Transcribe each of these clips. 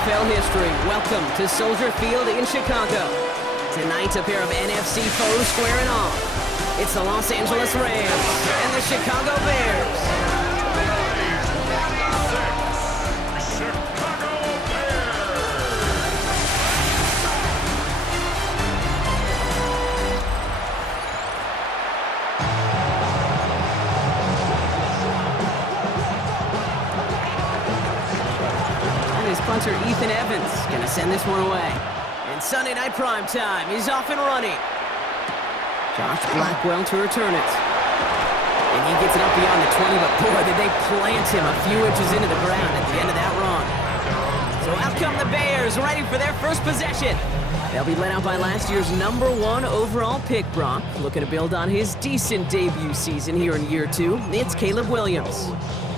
NFL history. Welcome to Soldier Field in Chicago. Tonight, a pair of NFC foes squaring off. It's the Los Angeles Rams and the Chicago Bears. Punter Ethan Evans gonna send this one away. And Sunday night prime time, he's off and running. Josh Blackwell to return it. And he gets it up beyond the 20, but boy, did they plant him a few inches into the ground at the end of that run. So out come the Bears, ready for their first possession. They'll be led out by last year's #1 overall pick, Brock. Looking to build on his decent debut season here in year 2. It's Caleb Williams.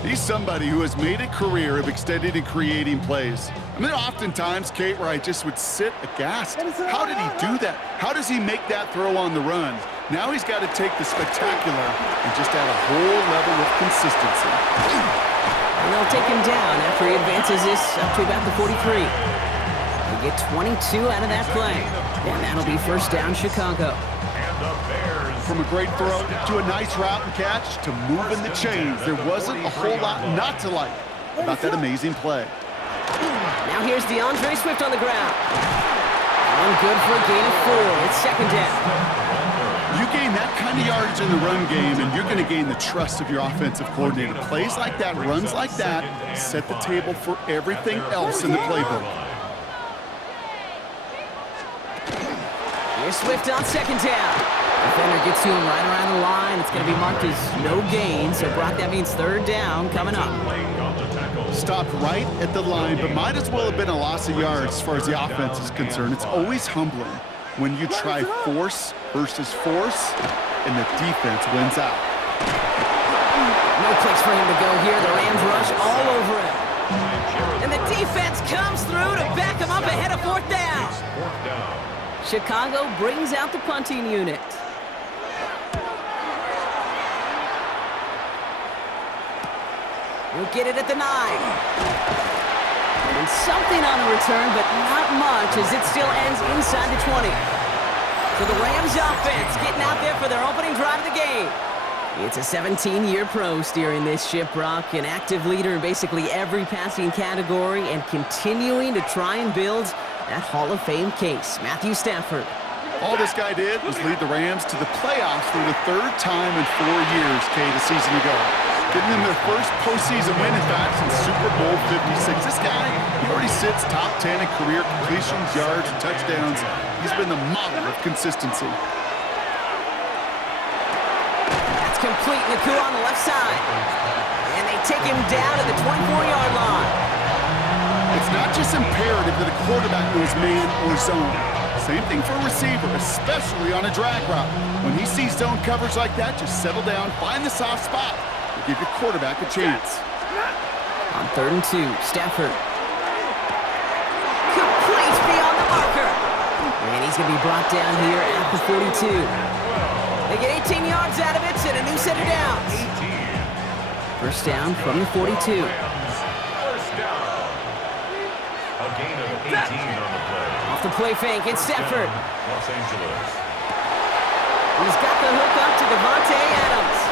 He's somebody who has made a career of extending and creating plays. I mean, oftentimes, Kate, where I just would sit aghast. How did he do that? How does he make that throw on the run? Now he's got to take the spectacular and just add a whole level of consistency. And they'll take him down after he advances this up to about the 43. They get 22 out of that play. And that'll be first down, Chicago. From a great throw to a nice route and catch to moving the chains, there wasn't a whole lot not to like about that amazing play. Now here's DeAndre Swift on the ground. One good for a gain of 4. It's second down. You gain that kind of yardage in the run game, and you're going to gain the trust of your offensive coordinator. Plays like that, runs like that, set the table for everything else in the playbook. Here's Swift on second down. Defender gets to him right around the line. It's going to be marked as no gain. So, Brock, that means third down coming up. Stopped right at the line, but might as well have been a loss of yards as far as the offense is concerned. It's always humbling when you try force versus force, and the defense wins out. No place for him to go here. The Rams rush all over him. And the defense comes through to back him up ahead of fourth down. Chicago brings out the punting unit. We'll get it at the 9. And something on the return, but not much as it still ends inside the 20. So the Rams offense getting out there for their opening drive of the game. It's a 17-year pro steering this ship, Brock, an active leader in basically every passing category and continuing to try and build that Hall of Fame case. Matthew Stafford. All this guy did was lead the Rams to the playoffs for the 3rd time in 4 years, Kate, a season ago. Giving them their first postseason win, in fact, since Super Bowl 56. This guy, he already sits top 10 in career completions, yards, and touchdowns. He's been the model of consistency. That's complete. Naku on the left side. And they take him down at the 24-yard line. It's not just imperative that a quarterback knows man or zone. Same thing for a receiver, especially on a drag route. When he sees zone coverage like that, just settle down, find the soft spot. Give your quarterback a chance. On 3rd and 2, Stafford. Complete beyond the marker. And he's going to be brought down here at the 42. They get 18 yards out of it and a new set of downs. First down from the 42. First down. A gain of 18 on the play. Off the play fake, it's Stafford. Los Angeles. He's got the hook up to Devontae Adams.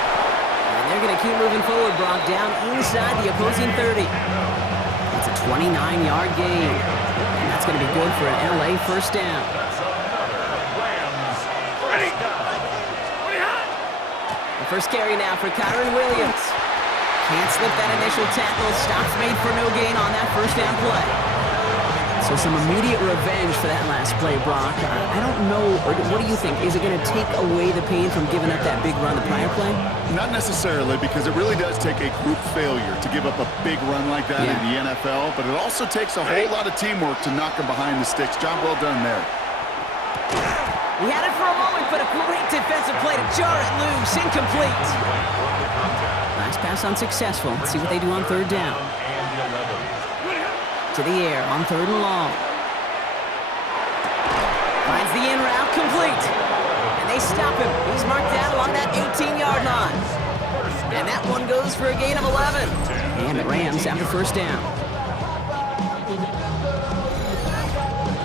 They're going to keep moving forward, Brock, down inside the opposing 30. It's a 29-yard gain. And that's going to be good for an LA first down. The first carry now for Kyron Williams. Can't slip that initial tackle. Stops made for no gain on that first down play. So some immediate revenge for that last play, Brock. I don't know, or what do you think? Is it going to take away the pain from giving up that big run the prior play? Not necessarily, because it really does take a group failure to give up a big run like that in the NFL, but it also takes a whole lot of teamwork to knock him behind the sticks. Job well done there. He had it for a moment, but a great defensive play to jar it loose. Incomplete. Nice pass unsuccessful. Let's see what they do on 3rd down. To the air on 3rd and long. Finds the in route, complete. And they stop him. He's marked down along that 18-yard line. And that one goes for a gain of 11. And the Rams have the first down.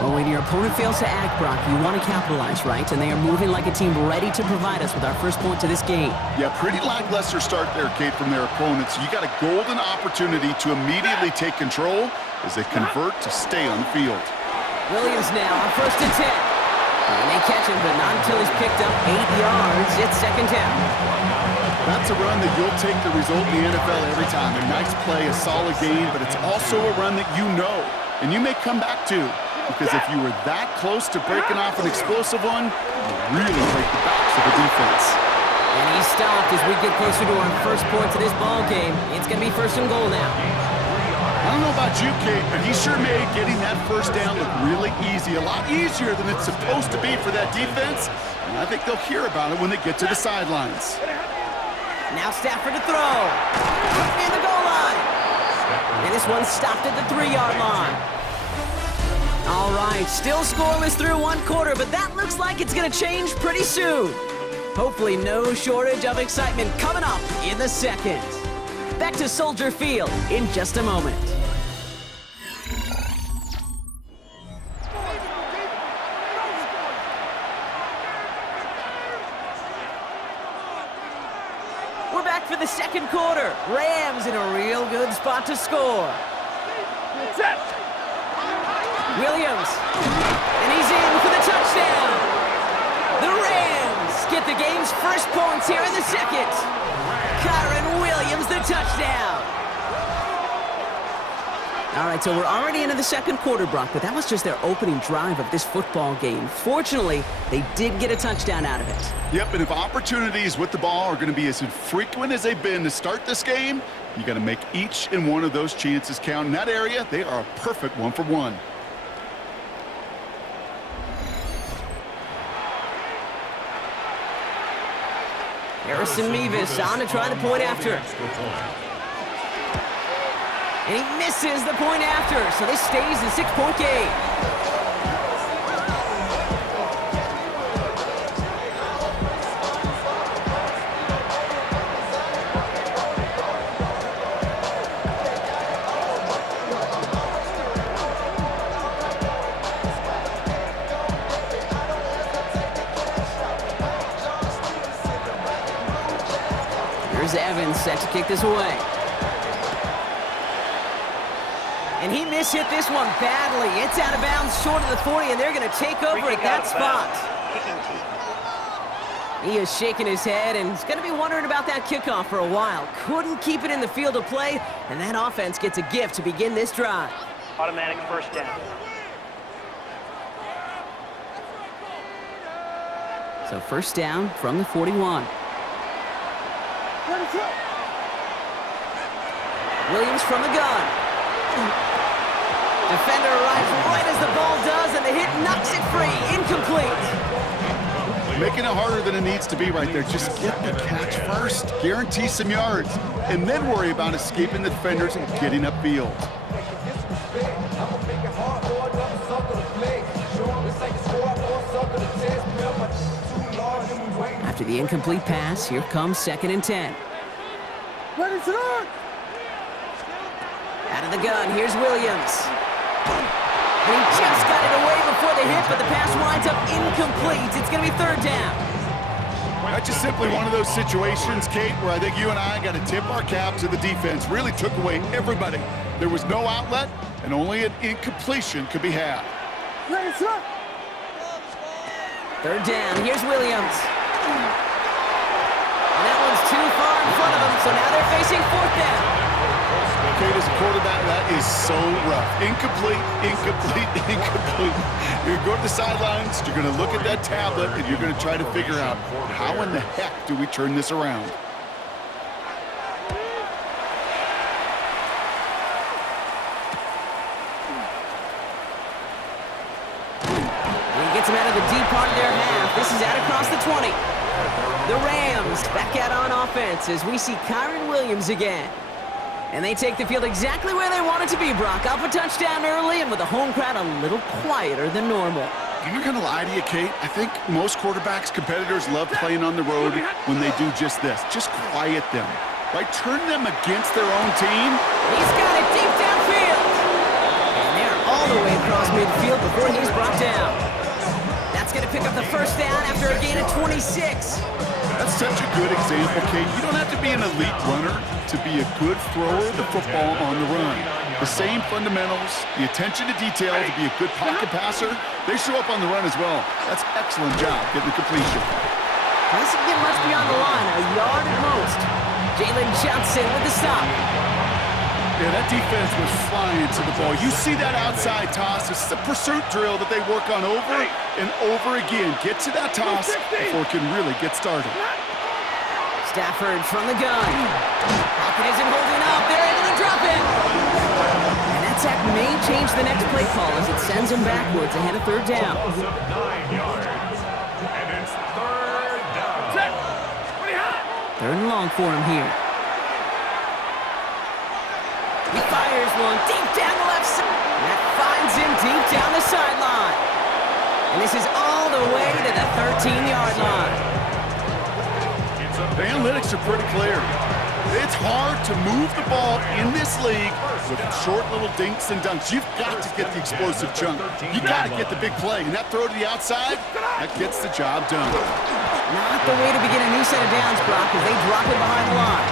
Oh, when your opponent fails to act, Brock, you want to capitalize, right? And they are moving like a team ready to provide us with our first point to this game. Yeah, pretty lackluster start there, Kate, from their opponents. You got a golden opportunity to immediately take control as they convert to stay on the field. Williams now on 1st and 10. And they catch him, but not until he's picked up 8 yards. It's 2nd down. That's a run that you'll take the result in the NFL every time. A nice play, a solid game, but it's also a run that you know, and you may come back to. Because if you were that close to breaking off an explosive one, you really break the backs of the defense. And he's stopped as we get closer to our first point to this ball game. It's going to be 1st and goal now. I don't know about you, Kate, but he sure made getting that first down look really easy. A lot easier than it's supposed to be for that defense. And I think they'll hear about it when they get to the sidelines. Now Stafford to throw. In the goal line. And this one's stopped at the 3-yard line. All right, still scoreless through 1 quarter, but that looks like it's going to change pretty soon. Hopefully no shortage of excitement coming up in the second. Back to Soldier Field in just a moment. We're back for the second quarter. Rams in a real good spot to score. Williams, and he's in for the touchdown. The Rams get the game's first points here in the second. Kyron Williams, the touchdown. All right, so we're already into the second quarter, Brock, but that was just their opening drive of this football game. Fortunately, they did get a touchdown out of it. Yep, and if opportunities with the ball are going to be as infrequent as they've been to start this game, you got to make each and one of those chances count. In that area, they are a perfect 1-for-1. Harrison Mevis on to try the point after. And he misses the point after, so this stays a 6-point game. Here's Evans set to kick this away. And he mishit this one badly. It's out of bounds short of the 40, and they're going to take over at that spot. He is shaking his head, and he's going to be wondering about that kickoff for a while. Couldn't keep it in the field of play, and that offense gets a gift to begin this drive. Automatic first down. So first down from the 41. Williams from the gun. Defender arrives right as the ball does, and the hit knocks it free. Incomplete. Making it harder than it needs to be right there. Just get the catch first. Guarantee some yards. And then worry about escaping the defenders and getting upfield. After the incomplete pass, here comes 2nd and 10. Out of the gun, here's Williams. And he just got it away before the hit, but the pass winds up incomplete. It's going to be 3rd down. That's just simply one of those situations, Kate, where I think you and I got to tip our cap to the defense. Really took away everybody. There was no outlet, and only an incompletion could be had. 3rd down, here's Williams. And that one's too far in front of them, so now they're facing 4th down. Kate, as a quarterback, that is so rough. Incomplete, incomplete, incomplete. You're going to go to the sidelines, you're going to look at that tablet, and you're going to try to figure out how in the heck do we turn this around. And he gets him out of the deep part of their half. This is out across the 20. The Rams back out on offense as we see Kyron Williams again. And they take the field exactly where they want it to be, Brock. Up a touchdown early, and with the home crowd a little quieter than normal. I'm not going to lie to you, Kate. I think most quarterbacks, competitors love playing on the road when they do just this. Just quiet them. Right? Turn them against their own team. He's got it deep downfield. And they're all the way across midfield before he's brought down. That's going to pick up the first down after a gain of 26. That's such a good example, Kate. You don't have to be an elite runner to be a good thrower of the football on the run. The same fundamentals, the attention to detail to be a good pocket passer, they show up on the run as well. That's excellent job getting the completion. Doesn't get much beyond the line, a yard at most. Jalen Johnson with the stop. Yeah, that defense was flying to the ball. You see that outside toss. It's a pursuit drill that they work on over and over again. Get to that toss before it can really get started. Stafford from the gun. Pocket isn't holding up. They're able to drop it. And that sack may change the next play call as it sends him backwards ahead of third down. 9 yards. And it's third down. Third and long for him here. He fires one deep down the left side. That finds him deep down the sideline. And this is all the way to the 13-yard line. The analytics are pretty clear. It's hard to move the ball in this league with short little dinks and dunks. You've got to get the explosive chunk. You got to get the big play. And that throw to the outside, that gets the job done. Not the way to begin a new set of downs, Brock, as they drop it behind the line.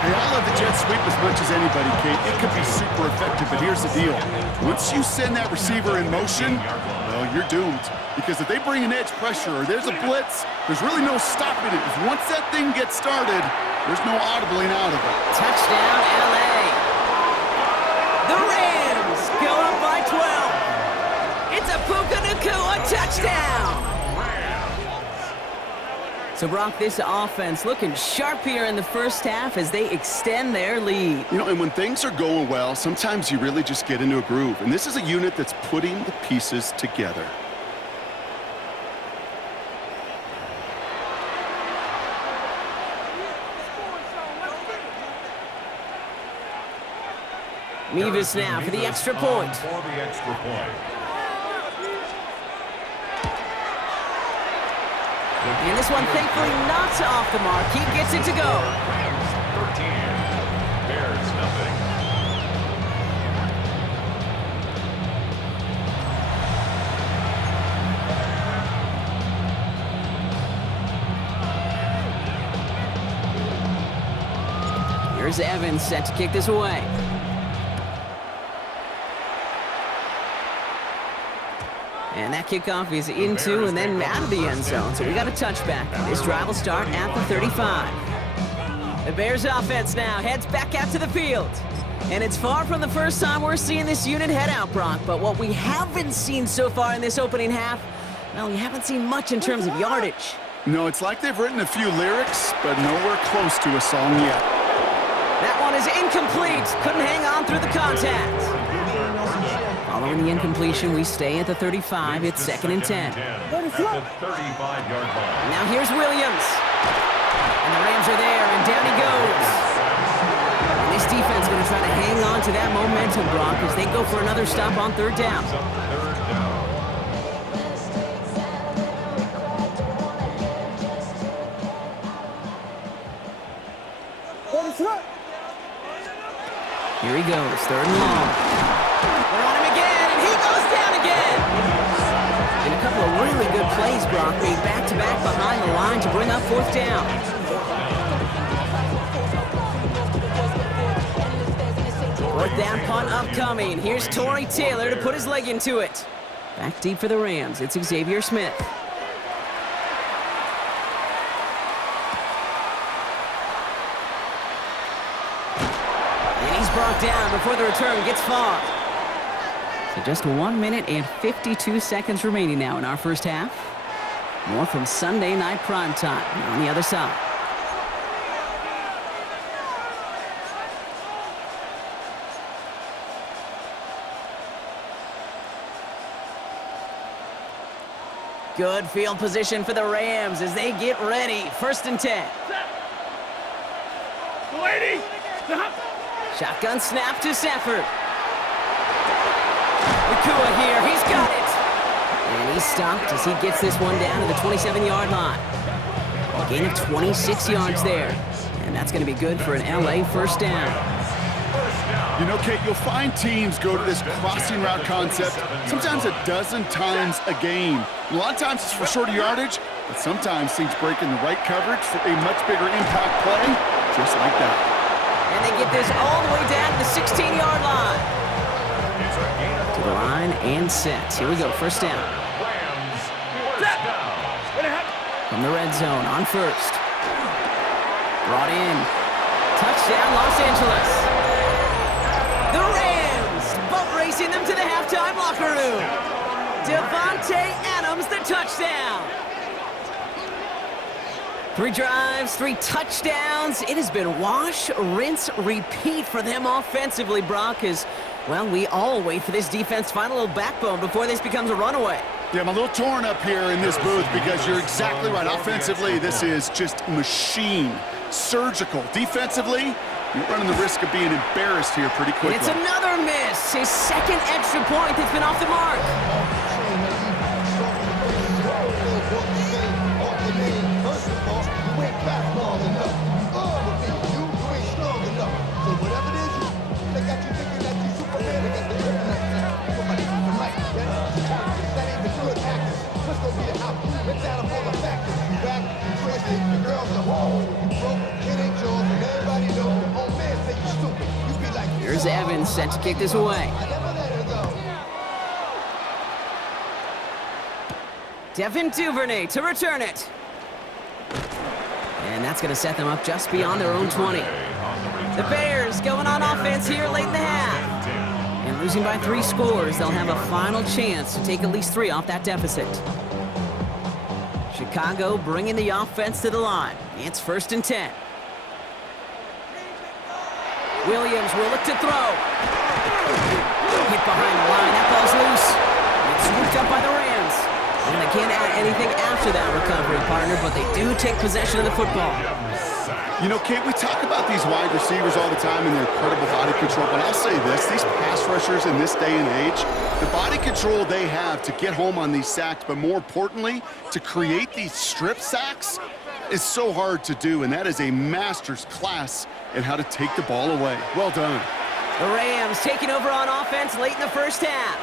Hey, I love the jet sweep as much as anybody, Kate. It could be super effective, but here's the deal. Once you send that receiver in motion, well, you're doomed. Because if they bring an edge pressure or there's a blitz, there's really no stopping it. Because once that thing gets started, there's no audibling out of it. Touchdown, L.A. The Rams go up by 12. It's a Puka Nacua touchdown. So, Brock, this offense looking sharp here in the first half as they extend their lead. You know, and when things are going well, sometimes you really just get into a groove. And this is a unit that's putting the pieces together. Mevis now for the extra point. For the extra point. And this one thankfully not off the mark. He gets it to go. Rams 13. Bears nothing. Here's Evans set to kick this away. And that kickoff is into and then out of the end zone. So we got a touchback. This drive will start at the 35. The Bears offense now heads back out to the field. And it's far from the first time we're seeing this unit head out, Brock. But what we haven't seen so far in this opening half, well, we haven't seen much in terms of yardage. No, it's like they've written a few lyrics, but nowhere close to a song yet. That one is incomplete. Couldn't hang on through the contact. Following the incompletion, we stay at the 35. It's 2nd and 10. At the 35-yard line. Now here's Williams. And the Rams are there, and down he goes. And this defense going to try to hang on to that momentum, Brock, as they go for another stop on third down. Third down. Here he goes, 3rd and long. They're on him again, and he goes down again. And a couple of really good plays, Brock, made back-to-back behind the line to bring up 4th down. 4th down punt upcoming. Here's Torrey Taylor to put his leg into it. Back deep for the Rams, it's Xavier Smith. Brought down before the return gets far. So just 1 minute and 52 seconds remaining now in our first half. More from Sunday Night Primetime on the other side. Good field position for the Rams as they get ready. 1st and 10. Lady, stop. Shotgun snap to Stafford. Nacua here, he's got it. And he's stopped as he gets this one down to the 27-yard line. A gain of 26 yards there. And that's going to be good for an LA first down. You know, Kate, you'll find teams go to this crossing route concept sometimes a dozen times a game. A lot of times it's for shorter yardage, but sometimes teams break in the right coverage for a much bigger impact play, just like that. And they get this all the way down to the 16-yard line. To the line and set. Here we go, first down. From the red zone on first. Brought in. Touchdown, Los Angeles. The Rams boat racing them to the halftime locker room. Devontae Adams, the touchdown. 3 drives, 3 touchdowns. It has been wash, rinse, repeat for them offensively, Brock, as, well, we all wait for this defense to find a little backbone before this becomes a runaway. Yeah, I'm a little torn up here in this booth because you're exactly right. Offensively, this is just machine, surgical. Defensively, you're running the risk of being embarrassed here pretty quickly. And it's another miss. His second extra point that's been off the mark. Here's Evans set to kick this away. Devin Duvernay to return it. And that's going to set them up just beyond their own 20. The Bears going on offense here late in the half. And losing by 3 scores, they'll have a final chance to take at least 3 off that deficit. Chicago bringing the offense to the line. It's first and 10. Williams will look to throw. Hit behind the line. That ball's loose. It's scooped up by the Rams. And they can't add anything after that recovery, partner, but they do take possession of the football. You know, Kate, we talk about these wide receivers all the time and their incredible body control, but I'll say this, these pass rushers in this day and age, the body control they have to get home on these sacks, but more importantly, to create these strip sacks is so hard to do, and that is a master's class in how to take the ball away. Well done. The Rams taking over on offense late in the first half.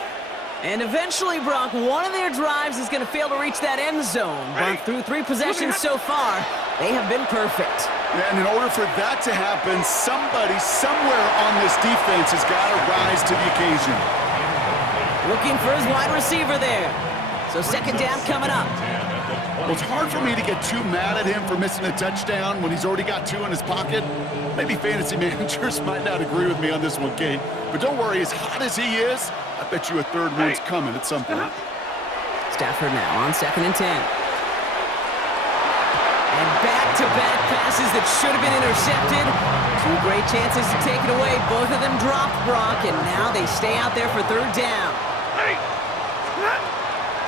And eventually, Brock, one of their drives is going to fail to reach that end zone. But through 3 possessions so far, they have been perfect. Yeah, and in order for that to happen, somebody somewhere on this defense has got to rise to the occasion. Looking for his wide receiver there. So second down coming up. Well, it's hard for me to get too mad at him for missing a touchdown when he's already got 2 in his pocket. Maybe fantasy managers might not agree with me on this one, Kate. But don't worry, as hot as he is, I bet you a 3rd one's coming at some point. Stafford now on second and 10. And back-to-back passes that should have been intercepted. 2 great chances to take it away. Both of them dropped, Brock, and now they stay out there for 3rd down.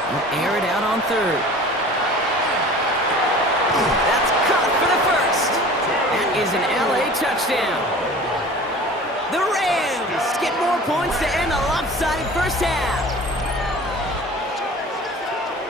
We'll air it out on 3rd. That's caught for the first. That is an LA touchdown. The Rams get more points to end a lopsided first half.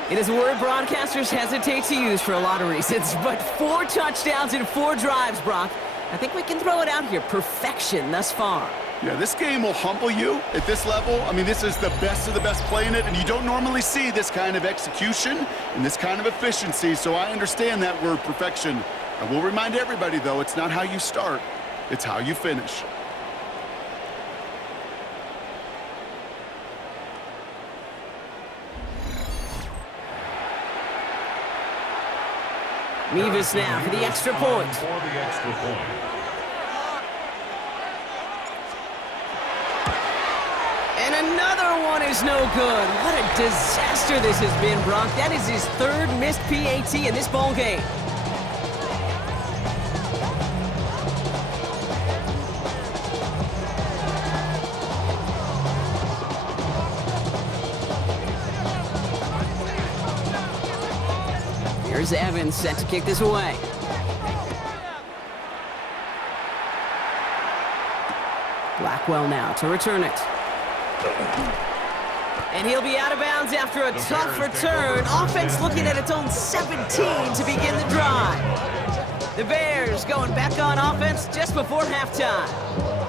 It is a word broadcasters hesitate to use for a lot of reasons, but 4 touchdowns in 4 drives, Brock. I think we can throw it out here. Perfection thus far. Yeah, this game will humble you at this level. I mean, this is the best of the best playing it, and you don't normally see this kind of execution and this kind of efficiency, so I understand that word perfection. I will remind everybody, though, it's not how you start, it's how you finish. Mevis now for the extra point. For the extra point. And another one is no good. What a disaster this has been, Brock. That is his 3rd missed PAT in this ball game. Here's Evans set to kick this away. Blackwell now to return it. And he'll be out of bounds after a tough return. Offense looking at its own 17 to begin the drive. The Bears going back on offense just before halftime.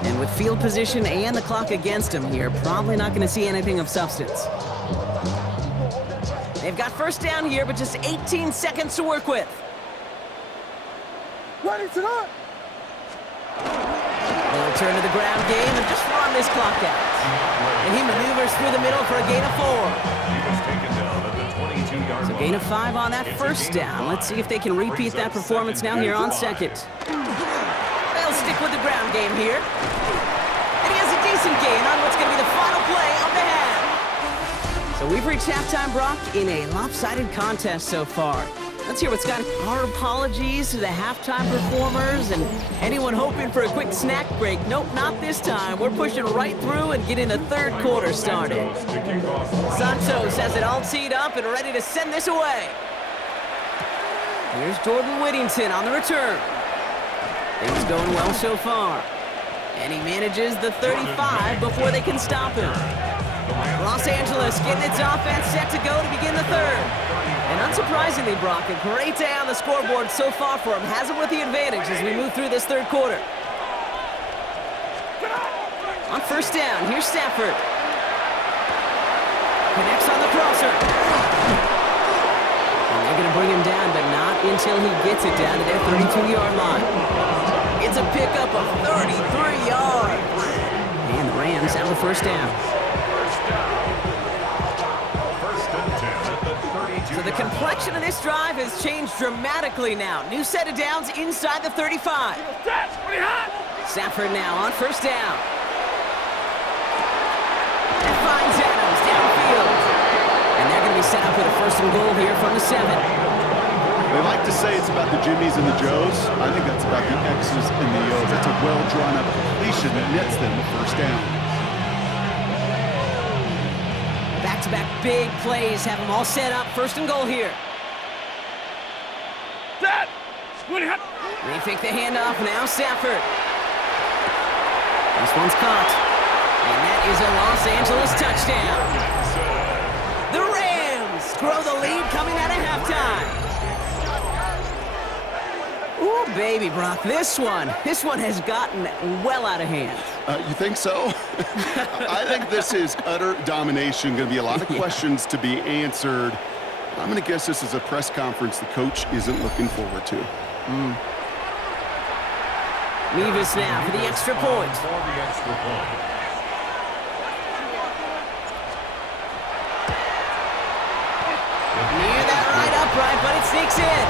And with field position and the clock against him here, probably not going to see anything of substance. They've got first down here, but just 18 seconds to work with. Ready to go. They'll turn to the ground game and just run this clock out. And he maneuvers through the middle for a gain of 4. He was taken down at the 22-yard line. Gain of 5 on that first down. Let's see if they can repeat that performance now here on second. They'll stick with the ground game here. And he has a decent gain on what's going to be the final play of the half. So we've reached halftime, Brock, in a lopsided contest so far. Let's hear what's got our apologies to the halftime performers and anyone hoping for a quick snack break. Nope, not this time. We're pushing right through and getting the third quarter started. Santos has it all teed up and ready to send this away. Here's Jordan Whittington on the return. Things going well so far. And he manages the 35 before they can stop him. Los Angeles getting its offense set to go to begin the third. And unsurprisingly, Brock, a great day on the scoreboard so far for him. Has it with the advantage as we move through this third quarter. On first down, here's Stafford. Connects on the crosser. And they're going to bring him down, but not until he gets it down to their 32-yard line. It's a pickup of 33 yards. And the Rams have the first down. So the complexion of this drive has changed dramatically now. New set of downs inside the 35. Stafford now on first down. And finds Adams downfield. And they're going to be set up with a first and goal here from the 7. They like to say it's about the Jimmies and the Joes. I think that's about the X's and the O's. That's a well-drawn-up completion that nets them the first down. Back-to-back big plays have them all set up. First and goal here. They fake the handoff. Now Stafford. This one's caught. And that is a Los Angeles touchdown. The Rams grow the lead coming out of halftime. Ooh, baby, Brock, this one has gotten well out of hand. You think so? I think this is utter domination. Going to be a lot of questions to be answered. I'm going to guess this is a press conference the coach isn't looking forward to. Mevis now for the extra point. Near that right upright, but it sneaks in.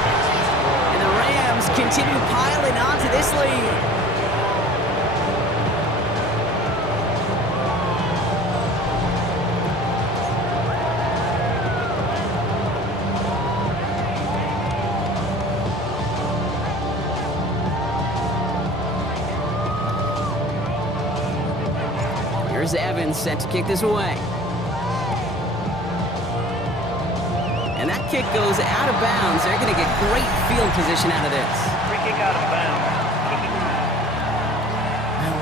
And the Rams continue piling onto this lead. Here's Evans set to kick this away. And that kick goes out of bounds. They're going to get great field position out of this. Free kick out of bounds.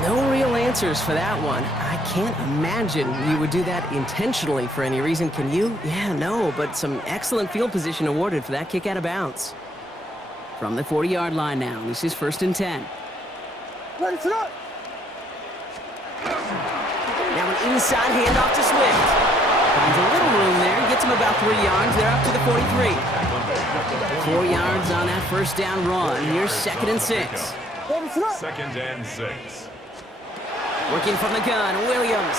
No real answers for that one. I can't imagine you would do that intentionally for any reason. Can you? Yeah, no, but some excellent field position awarded for that kick out of bounds. From the 40-yard line now. This is first and 10. Ready to go. Now an inside handoff to Swift. Finds a little room there. Gets him about 3 yards. They're up to the 43. 4 yards on that first down run. Here's second and 6. Second and 6. Working from the gun, Williams.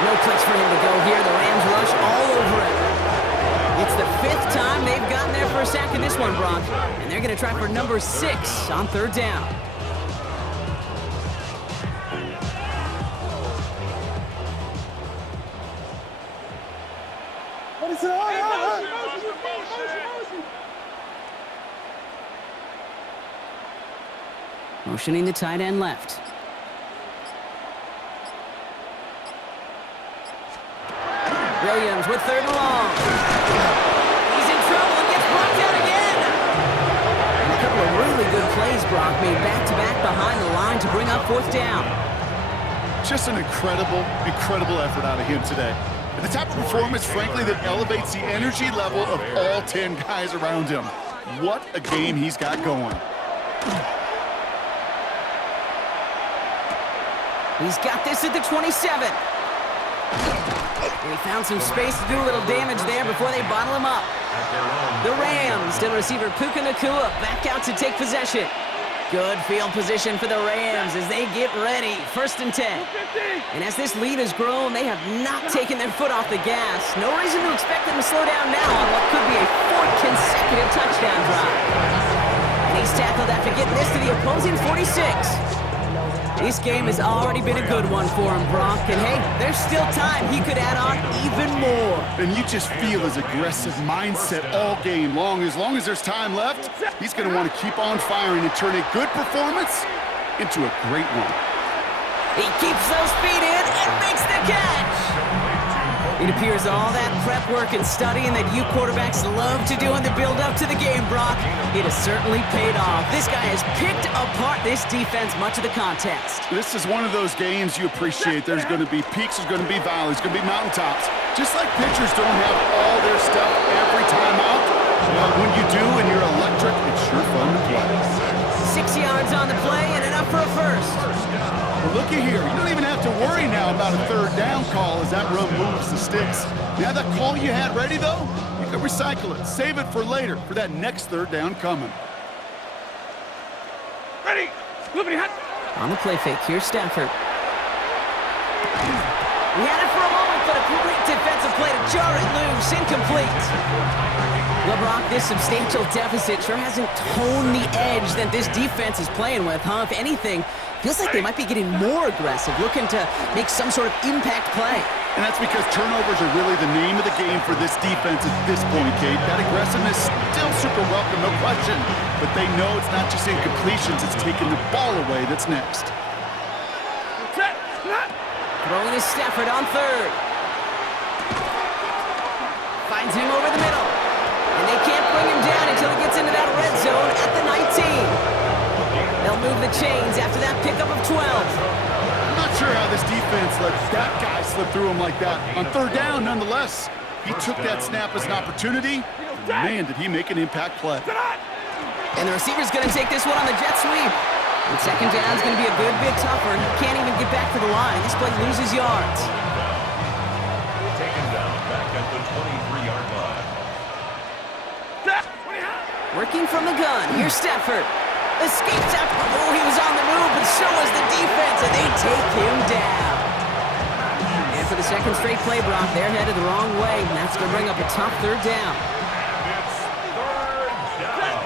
No place for him to go here. The Rams rush all over it. It's the 5th time they've gotten there for a sack in this one, Brock. And they're going to try for number 6 on third down. Motioning the tight end left. Williams with third and long. He's in trouble and gets brought down again. And a couple of really good plays, Brock, made back-to-back behind the line to bring up fourth down. Just an incredible effort out of him today. And the type of performance, frankly, that elevates the energy level of all 10 guys around him. What a game he's got going. He's got this at the 27. He found some space to do a little damage there before they bottle him up. The Rams, still receiver Puka Nacua, back out to take possession. Good field position for the Rams as they get ready. 1st and 10. And as this lead has grown, they have not taken their foot off the gas. No reason to expect them to slow down now on what could be a 4th consecutive touchdown drive. And he's tackled after getting this to the opposing 46. This game has already been a good one for him, Brock. And hey, there's still time. He could add on even more. And you just feel his aggressive mindset all game long. As long as there's time left, he's going to want to keep on firing and turn a good performance into a great one. He keeps those feet in and makes the catch. It appears all that prep work and studying that you quarterbacks love to do in the build-up to the game, Brock, it has certainly paid off. This guy has picked apart this defense much of the contest. This is one of those games you appreciate. There's going to be peaks, there's going to be valleys, there's going to be mountaintops. Just like pitchers don't have all their stuff every time out, well, when you do and you're electric, it's sure fun to play. 6 yards on the play and enough for a first. Well, looky here. You don't even have to worry now about a 3rd down call as that run moves the sticks. Now that call you had ready, though, you can recycle it. Save it for later for that next 3rd down coming. Ready. On the play fake, here's Stafford. He had it for a moment, but a great defensive play to jar it loose. Incomplete. Well, Brock, this substantial deficit sure hasn't toned the edge that this defense is playing with, huh? If anything, feels like they might be getting more aggressive, looking to make some sort of impact play. And that's because turnovers are really the name of the game for this defense at this point, Kate. That aggressiveness still super welcome, no question. But they know it's not just incompletions, it's taking the ball away that's next. Throwing is Stafford on 3rd. Finds him over the middle. And they can't bring him down until he gets into that red zone at the 19. They'll move the chains after that pickup of 12. I'm not sure how this defense let that guy slip through him like that. On 3rd down, nonetheless, he took that snap as an opportunity. Man, did he make an impact play. And the receiver's going to take this one on the jet sweep. And 2nd down's going to be a good bit tougher. He can't even get back to the line. This play loses yards. Taken down back at the 23-yard line. Working from the gun. Here's Stafford. Escapes out. Oh, he was on the move, but so was the defense, and they take him down. And for the 2nd straight play, Brock, they're headed the wrong way, and that's going to bring up a tough 3rd down. It's 3rd down.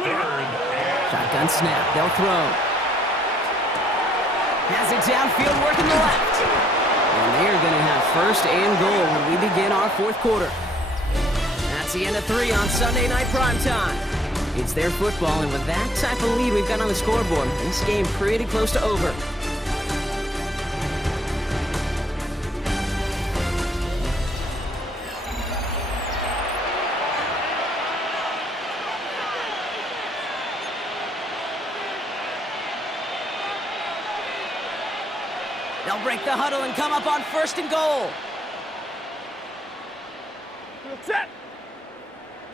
3rd and... Shotgun snap. They'll throw. Has it downfield, working the left. And they're going to have 1st and goal when we begin our 4th quarter. That's the end of 3 on Sunday Night Primetime. It's their football, and with that type of lead we've got on the scoreboard, this game pretty close to over. They'll break the huddle and come up on 1st and goal. Set.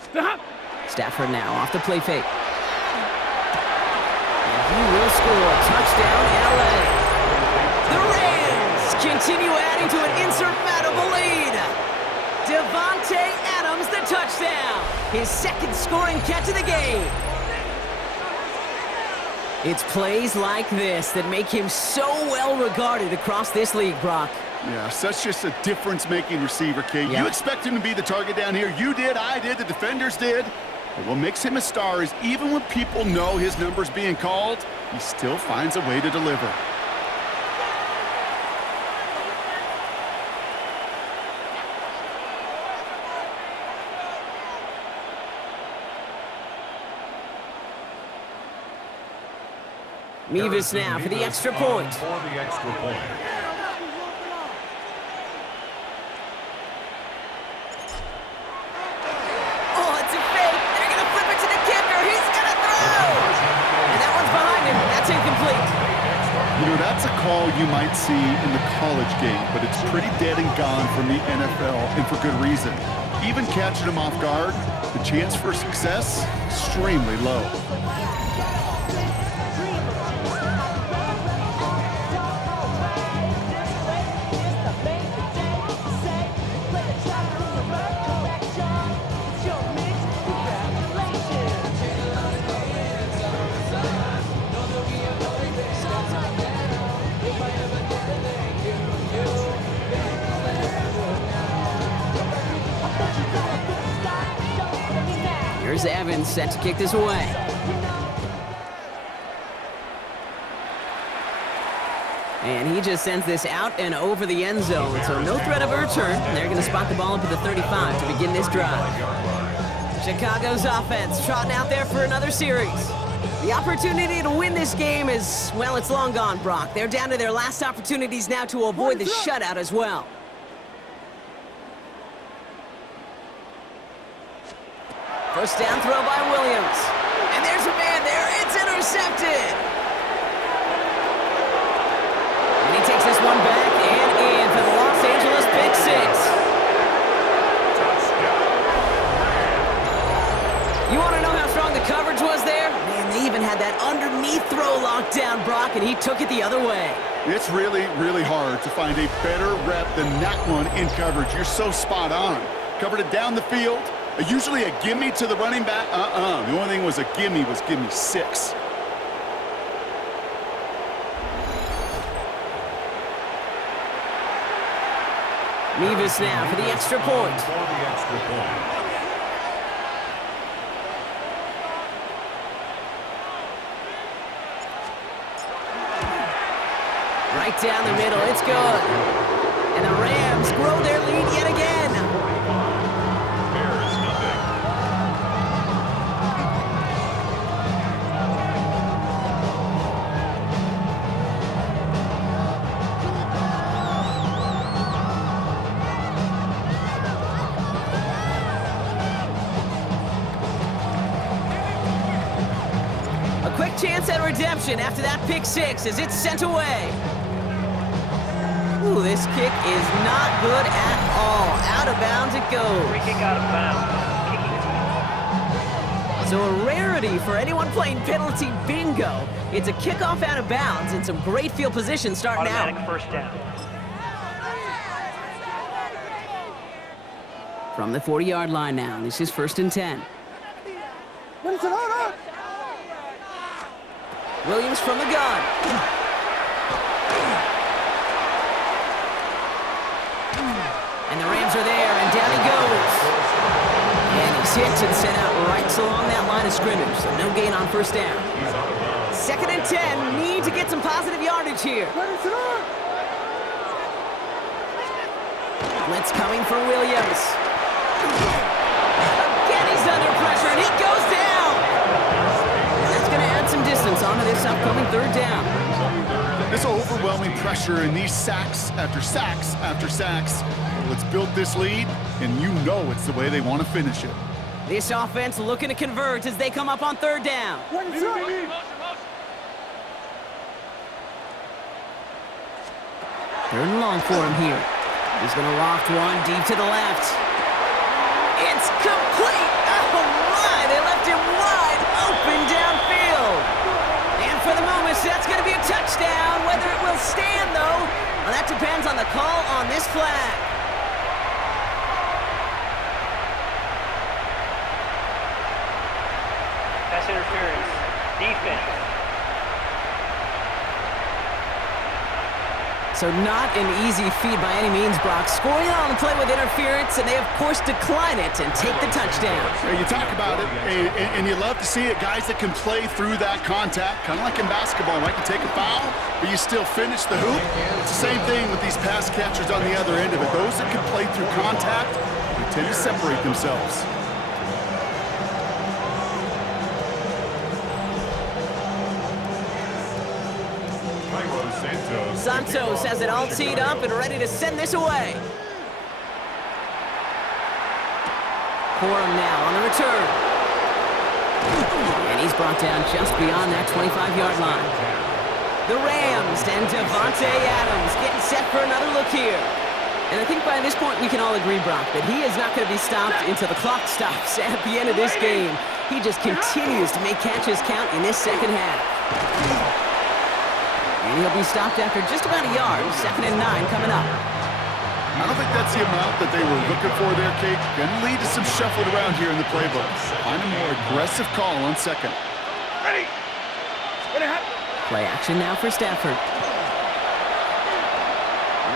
Stop. Stafford now off the play fake. And he will score. Touchdown, LA. The Rams continue adding to an insurmountable lead. Devontae Adams, the touchdown. His 2nd scoring catch of the game. It's plays like this that make him so well regarded across this league, Brock. Yeah, such just a difference-making receiver, Kate. Yeah. You expect him to be the target down here. You did, I did, the defenders did. But what makes him a star is even when people know his number's being called, he still finds a way to deliver. Mevis now for the extra point. For the extra point. Oh, it's a fake. They're going to flip it to the kicker. He's going to throw. And that one's behind him. That's incomplete. You know, that's a call you might see in the college game, but it's pretty dead and gone from the NFL, and for good reason. Even catching him off guard, the chance for success, extremely low. Here's Evans set to kick this away. And he just sends this out and over the end zone, so no threat of a return. They're going to spot the ball up at the 35 to begin this drive. Chicago's offense trotting out there for another series. The opportunity to win this game is, well, it's long gone, Brock. They're down to their last opportunities now to avoid the shutout as well. First down throw by Williams. And there's a man there. It's intercepted. And he takes this one back and in for the Los Angeles pick six. You want to know how strong the coverage was there? Man, they even had that underneath throw locked down, Brock, and he took it the other way. It's really, really hard to find a better rep than that one in coverage. You're so spot on. Covered it down the field. Usually a gimme to the running back. The only thing was a gimme was give me 6. Nevis now for the extra point. Right down the middle, it's good. And the Rams grow their lead yet again. A quick chance at redemption after that pick six as it's sent away. Ooh, this kick is not good at all. Out of bounds it goes. Free kick out of bounds. So a rarity for anyone playing penalty bingo. It's a kickoff out of bounds and some great field position starting Automatic out. first down. From the 40-yard line now, this is 1st and 10. Williams from the gun. And the Rams are there, and down he goes. And he's hit and sent out right along that line of scrimmage, so no gain on first down. 2nd and 10, need to get some positive yardage here. Blitz coming for Williams. Again, he's under pressure, and he goes down. And that's going to add some distance onto this upcoming 3rd down. This overwhelming pressure and these sacks after sacks after sacks. Let's build this lead, and you know it's the way they want to finish it. This offense looking to convert as they come up on 3rd down. 3rd and long for him here. He's going to loft one deep to the left. It's complete! Oh my, they left him wide open downfield. And for the moment, that's going to be a touchdown. Whether it will stand, though, well, that depends on the call on this flag. Pass interference. Defense. So not an easy feat by any means, Brock. Scoring on the play with interference, and they, of course, decline it and take the touchdown. You talk about it, and you love to see it. Guys that can play through that contact, kind of like in basketball, right? You take a foul, but you still finish the hoop. It's the same thing with these pass catchers on the other end of it. Those that can play through contact, they tend to separate themselves. Santos has it all teed up and ready to send this away. Corum now on the return. And he's brought down just beyond that 25-yard line. The Rams and Devontae Adams getting set for another look here. And I think by this point we can all agree, Brock, that he is not going to be stopped until the clock stops at the end of this game. He just continues to make catches count in this second half. And he'll be stopped after just about a yard. 2nd and 9 coming up. I don't think that's the amount that they were looking for there, Kate. Going to lead to some shuffling around here in the playbook. Find a more aggressive call on 2nd. Ready? Play action now for Stafford.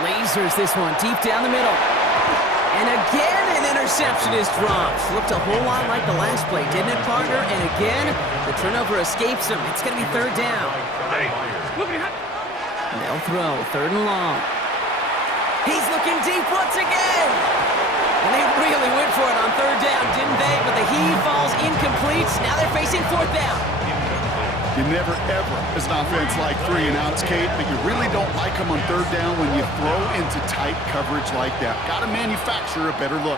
Lasers this one deep down the middle. And again, an interception is dropped. Looked a whole lot like the last play, didn't it, partner? And again, the turnover escapes him. It's going to be third down. They'll throw, third and long. He's looking deep once again. And they really went for it on third down, didn't they? But the heave falls incomplete. Now they're facing fourth down. You never, ever, as an offense, like 3 and outs, Kate, but you really don't like them on third down when you throw into tight coverage like that. Got to manufacture a better look.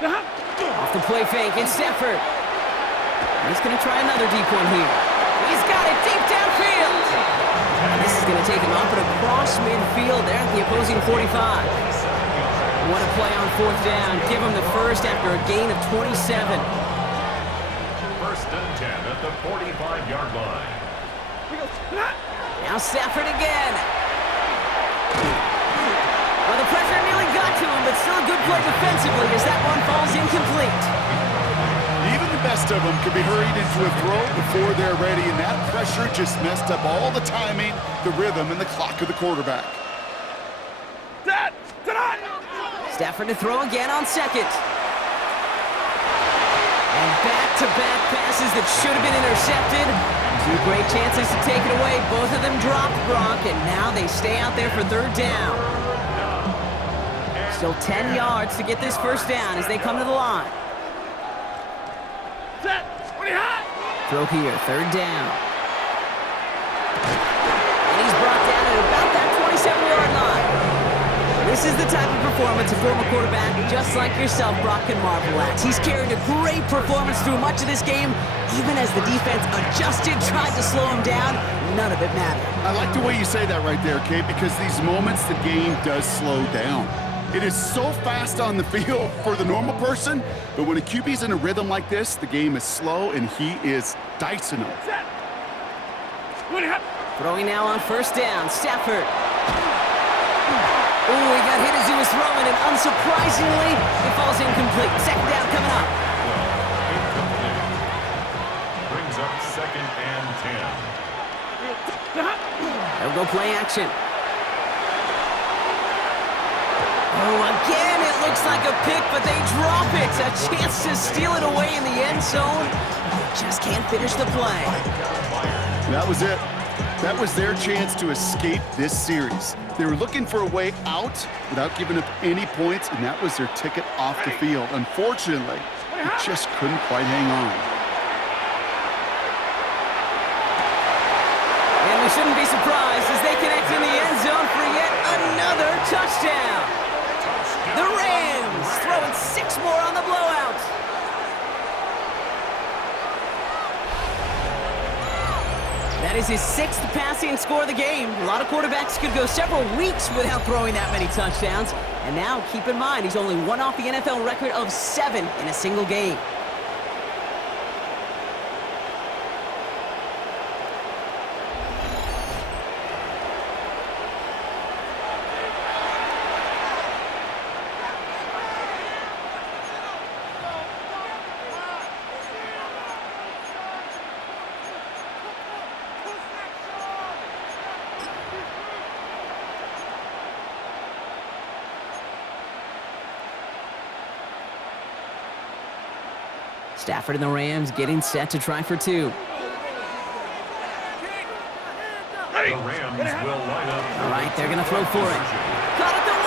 Off the play fake, it's Stafford. He's going to try another deep one here. He's got it deep downfield. And this is going to take him up and across midfield there at the opposing 45. What a play on fourth down. Give him the first after a gain of 27. First and 10 at the 45-yard line. Now Stafford again. Well, the pressure nearly got to him, but still a good play defensively as that one falls incomplete. Even the best of them could be hurried into a throw before they're ready, and that pressure just messed up all the timing, the rhythm, and the clock of the quarterback. Stafford to throw again on second. And back-to-back passes that should have been intercepted. 2 great chances to take it away. Both of them dropped, Gronk, and now they stay out there for third down. Still 10 yards to get this first down as they come to the line. Throw here, third down. And he's brought down at about that 27-yard line. This is the type of performance a former quarterback just like yourself, Brock, can marvel at. He's carried a great performance through much of this game. Even as the defense adjusted, tried to slow him down, none of it mattered. I like the way you say that right there, Kate, because these moments the game does slow down. It is so fast on the field for the normal person, but when a QB's in a rhythm like this, the game is slow and he is dicing them. Throwing now on first down, Stafford. Ooh, he got hit as he was throwing, and unsurprisingly, it falls incomplete. Second down coming up. Brings up second and 10. They'll go play action. Oh, again, it looks like a pick, but they drop it. A chance to steal it away in the end zone. They just can't finish the play. That was it. That was their chance to escape this series. They were looking for a way out without giving up any points, and that was their ticket off the field. Unfortunately, they just couldn't quite hang on. And we shouldn't be surprised as they connect in the end zone for yet another touchdown. The Rams throwing 6 more on the blowout. That is his 6th passing score of the game. A lot of quarterbacks could go several weeks without throwing that many touchdowns. And now, keep in mind, he's only one off the NFL record of 7 in a single game. Stafford and the Rams getting set to try for 2. The Rams will line up. All right, they're going to throw for it. Caught at the 1!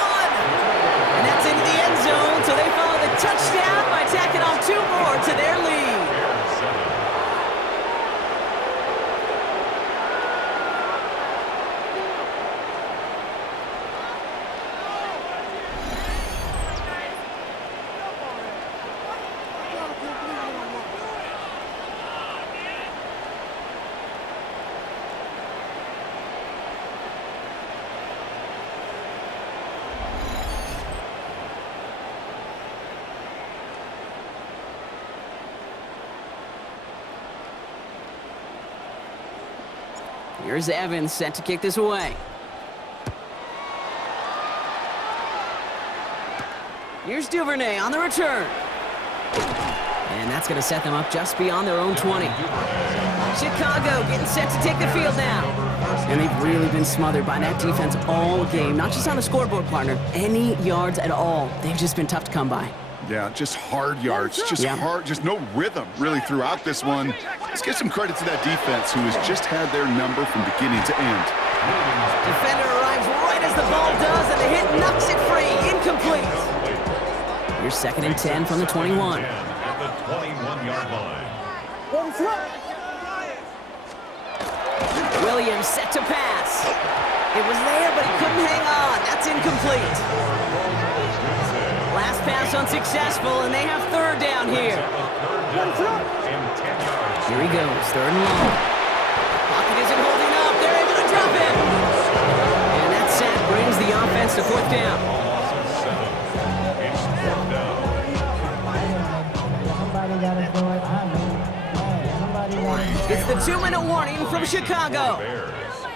And that's into the end zone, so they follow the touchdown by tacking on 2 more to their lead. Here's Evans set to kick this away. Here's Duvernay on the return. And that's going to set them up just beyond their own 20. Chicago getting set to take the field now. And they've really been smothered by that defense all game. Not just on the scoreboard, partner. Any yards at all. They've just been tough to come by. Yeah, just hard yards, just hard, just no rhythm really throughout this one. Let's give some credit to that defense who has just had their number from beginning to end. Defender arrives right as the ball does, and the hit knocks it free. Incomplete. Here's 2nd and 10 from the 21. At the 21-yard line. Williams set to pass. It was there, but he couldn't hang on. That's incomplete. Last pass unsuccessful, and they have 3rd down here. Here he goes, 3rd and long. Pocket isn't holding up. They're able to drop it. And that sack brings the offense to 4th down. It's the 2-minute warning from Chicago.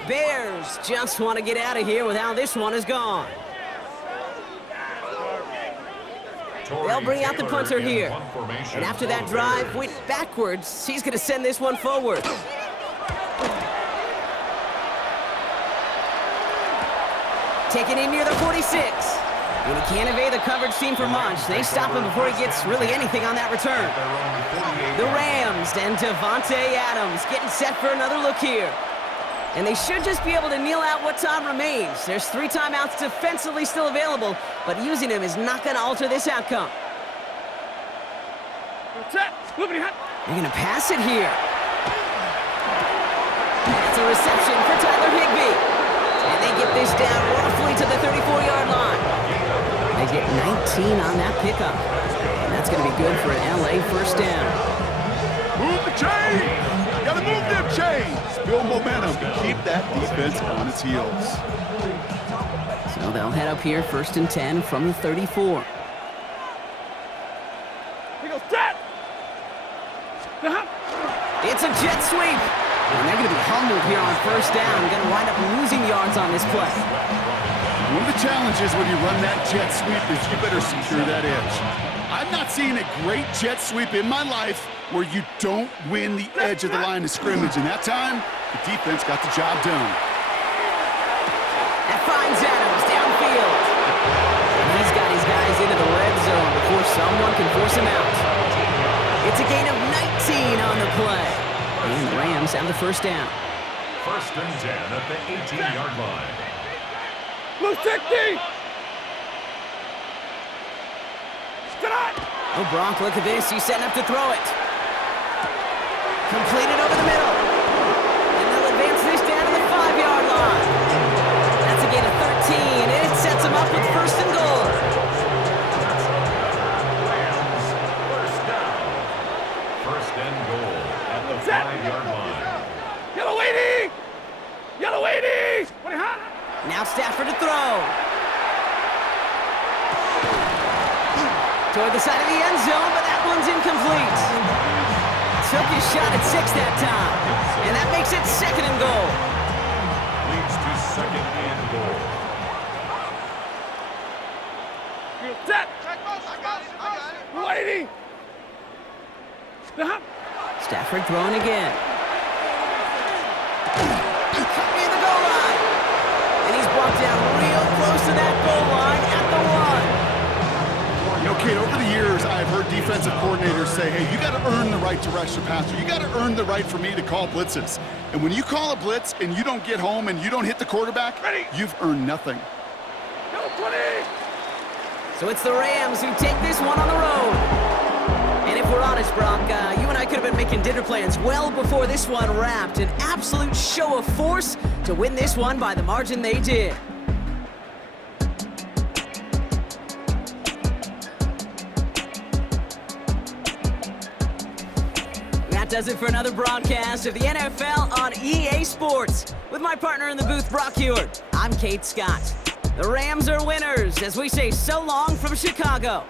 Bears just want to get out of here with how this one is gone. They'll bring out the punter here. And after that drive went backwards, he's going to send this one forward. Taking in near the 46. And he can't evade the coverage team for much. They stop him before he gets really anything on that return. The Rams and Devontae Adams getting set for another look here. And they should just be able to kneel out what time remains. There's 3 timeouts defensively still available, but using them is not going to alter this outcome. They're going to pass it here. That's a reception for Tyler Higbee. And they get this down roughly to the 34-yard line. They get 19 on that pickup. And that's going to be good for an LA 1st down. Move the chains! Gotta move them chains! Build momentum and keep that defense on its heels. So they'll head up here 1st and 10 from the 34. It's a jet sweep. And they're going to be humbled here on 1st down. Going to wind up losing yards on this play. One of the challenges when you run that jet sweep is you better secure that edge. I've not seen a great jet sweep in my life where you don't win the edge of the line of scrimmage. And that time, the defense got the job done. That finds Adams downfield. And he's got his guys into the red zone before someone can force him out. It's a gain of 19 on the play. And the Rams have the 1st down. 1st and 10 at the 18-yard line. Blue 60! Oh, Brock, look at this. He's setting up to throw it. Completed over the middle. And they'll advance this down to the 5-yard line. That's a gain of 13, and it sets them up with 1st and goal. Rams, 1st down. 1st and goal at the 5-yard line. Yellow 80! Yellow 80! Now Stafford to throw. Toward the side of the end zone, but that one's incomplete. Took his shot at 6 that time. And that makes it 2nd and goal. Leads to 2nd and goal. Set! 80! Stafford throwing again. Cut near the goal line. And he's brought down real close to that goal line at the 1. You know, Kate, over the years, I've heard defensive coordinators say, hey, you got to earn the right to rush the passer. You got to earn the right for me to call blitzes. And when you call a blitz and you don't get home and you don't hit the quarterback, you've earned nothing. So it's the Rams who take this one on the road. And if we're honest, Brock, you and I could have been making dinner plans well before this one wrapped. An absolute show of force to win this one by the margin they did. That does it for another broadcast of the NFL on EA Sports. With my partner in the booth, Brock Heward, I'm Kate Scott. The Rams are winners as we say so long from Chicago.